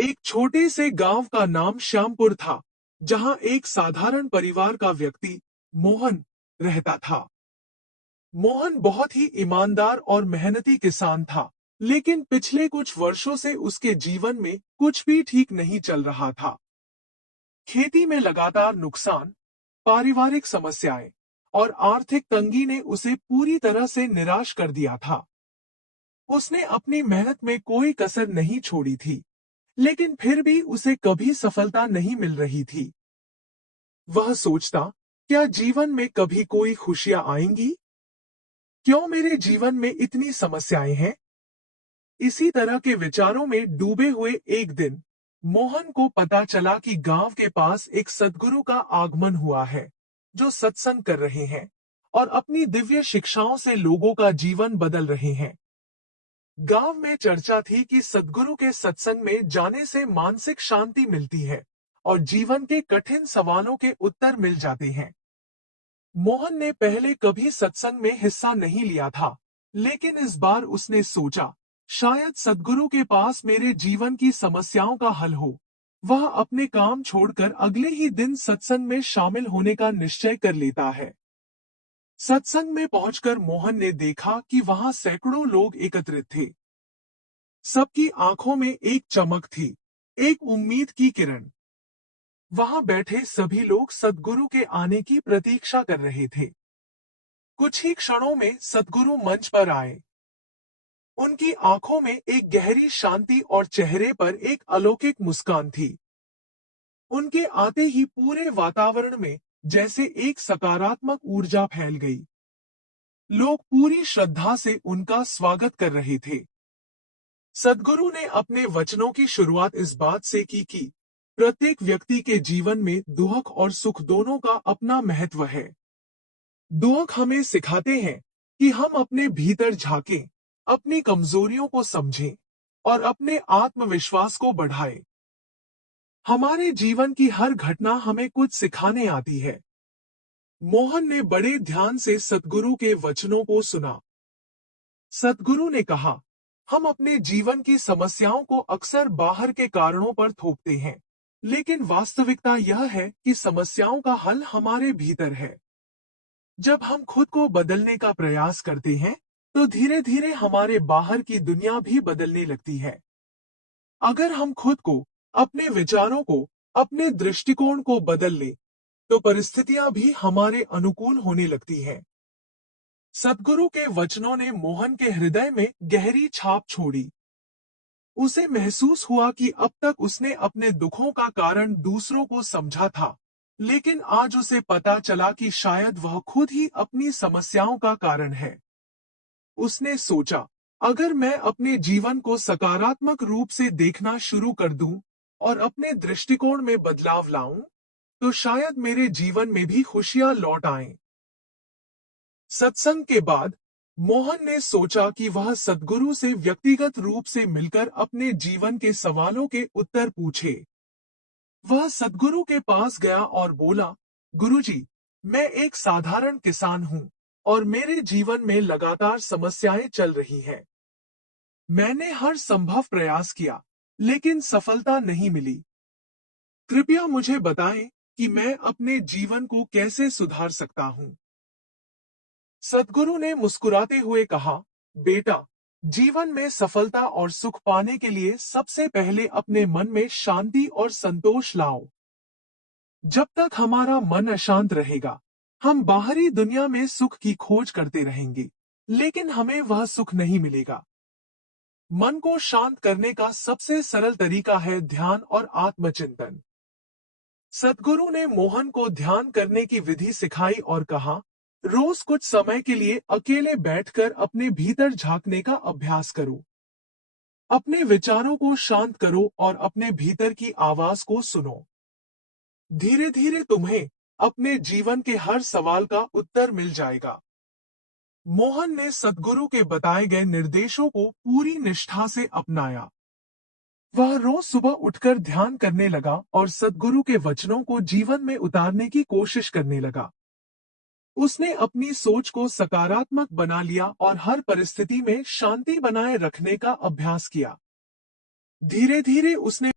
एक छोटे से गांव का नाम श्यामपुर था, जहां एक साधारण परिवार का व्यक्ति मोहन रहता था। मोहन बहुत ही ईमानदार और मेहनती किसान था, लेकिन पिछले कुछ वर्षों से उसके जीवन में कुछ भी ठीक नहीं चल रहा था। खेती में लगातार नुकसान, पारिवारिक समस्याएं और आर्थिक तंगी ने उसे पूरी तरह से निराश कर दिया था। उसने अपनी मेहनत में कोई कसर नहीं छोड़ी थी, लेकिन फिर भी उसे कभी सफलता नहीं मिल रही थी। वह सोचता, क्या जीवन में कभी कोई खुशियां आएंगी? क्यों मेरे जीवन में इतनी समस्याएं हैं? इसी तरह के विचारों में डूबे हुए एक दिन मोहन को पता चला कि गांव के पास एक सद्गुरु का आगमन हुआ है, जो सत्संग कर रहे हैं और अपनी दिव्य शिक्षाओं से लोगों का जीवन बदल रहे हैं। गांव में चर्चा थी कि सद्गुरु के सत्संग में जाने से मानसिक शांति मिलती है और जीवन के कठिन सवालों के उत्तर मिल जाते हैं। मोहन ने पहले कभी सत्संग में हिस्सा नहीं लिया था, लेकिन इस बार उसने सोचा, शायद सद्गुरु के पास मेरे जीवन की समस्याओं का हल हो। वह अपने काम छोड़कर अगले ही दिन सत्संग में शामिल होने का निश्चय कर लेता है। सत्संग में पहुंचकर मोहन ने देखा कि वहां सैकड़ों लोग एकत्रित थे। सबकी आंखों में एक चमक थी, एक उम्मीद की किरण। वहां बैठे सभी लोग सद्गुरु के आने की प्रतीक्षा कर रहे थे। कुछ ही क्षणों में सद्गुरु मंच पर आए। उनकी आंखों में एक गहरी शांति और चेहरे पर एक अलौकिक मुस्कान थी। उनके आते ही पूरे वातावरण में जैसे एक सकारात्मक ऊर्जा फैल गई। लोग पूरी श्रद्धा से उनका स्वागत कर रहे थे। सद्गुरु ने अपने वचनों की शुरुआत इस बात से की कि प्रत्येक व्यक्ति के जीवन में दुख और सुख दोनों का अपना महत्व है। दुख हमें सिखाते हैं कि हम अपने भीतर झांकें, अपनी कमजोरियों को समझें और अपने आत्मविश्वास को बढ़ाएं। हमारे जीवन की हर घटना हमें कुछ सिखाने आती है। मोहन ने बड़े ध्यान से सद्गुरु के वचनों को सुना। सद्गुरु ने कहा, हम अपने जीवन की समस्याओं को अक्सर बाहर के कारणों पर थोपते हैं, लेकिन वास्तविकता यह है कि समस्याओं का हल हमारे भीतर है। जब हम खुद को बदलने का प्रयास करते हैं, तो धीरे धीरे हमारे बाहर की दुनिया भी बदलने लगती है। अगर हम खुद को, अपने विचारों को, अपने दृष्टिकोण को बदल लें, तो परिस्थितियां भी हमारे अनुकूल होने लगती हैं। सद्गुरु के वचनों ने मोहन के हृदय में गहरी छाप छोड़ी। उसे महसूस हुआ कि अब तक उसने अपने दुखों का कारण दूसरों को समझा था, लेकिन आज उसे पता चला कि शायद वह खुद ही अपनी समस्याओं का कारण है। उसने सोचा, अगर मैं अपने जीवन को सकारात्मक रूप से देखना शुरू कर दूं और अपने दृष्टिकोण में बदलाव लाऊं, तो शायद मेरे जीवन में भी खुशियां लौट आएं। सत्संग के बाद मोहन ने सोचा कि वह सद्गुरु से व्यक्तिगत रूप से मिलकर अपने जीवन के सवालों के उत्तर पूछे। वह सद्गुरु के पास गया और बोला, गुरुजी, मैं एक साधारण किसान हूं और मेरे जीवन में लगातार समस्याएं चल रही हैं। मैंने हर संभव प्रयास किया, लेकिन सफलता नहीं मिली। कृपया मुझे बताएं कि मैं अपने जीवन को कैसे सुधार सकता हूं। सद्गुरु ने मुस्कुराते हुए कहा, बेटा, जीवन में सफलता और सुख पाने के लिए सबसे पहले अपने मन में शांति और संतोष लाओ। जब तक हमारा मन अशांत रहेगा, हम बाहरी दुनिया में सुख की खोज करते रहेंगे, लेकिन हमें वह सुख नहीं मिलेगा। मन को शांत करने का सबसे सरल तरीका है ध्यान और आत्मचिंतन। सद्गुरु ने मोहन को ध्यान करने की विधि सिखाई और कहा, रोज कुछ समय के लिए अकेले बैठकर अपने भीतर झांकने का अभ्यास करो। अपने विचारों को शांत करो और अपने भीतर की आवाज को सुनो। धीरे धीरे तुम्हें अपने जीवन के हर सवाल का उत्तर मिल जाएगा। मोहन ने सद्गुरु के बताए गए निर्देशों को पूरी निष्ठा से अपनाया। वह रोज सुबह उठकर ध्यान करने लगा और सद्गुरु के वचनों को जीवन में उतारने की कोशिश करने लगा। उसने अपनी सोच को सकारात्मक बना लिया और हर परिस्थिति में शांति बनाए रखने का अभ्यास किया। धीरे धीरे उसने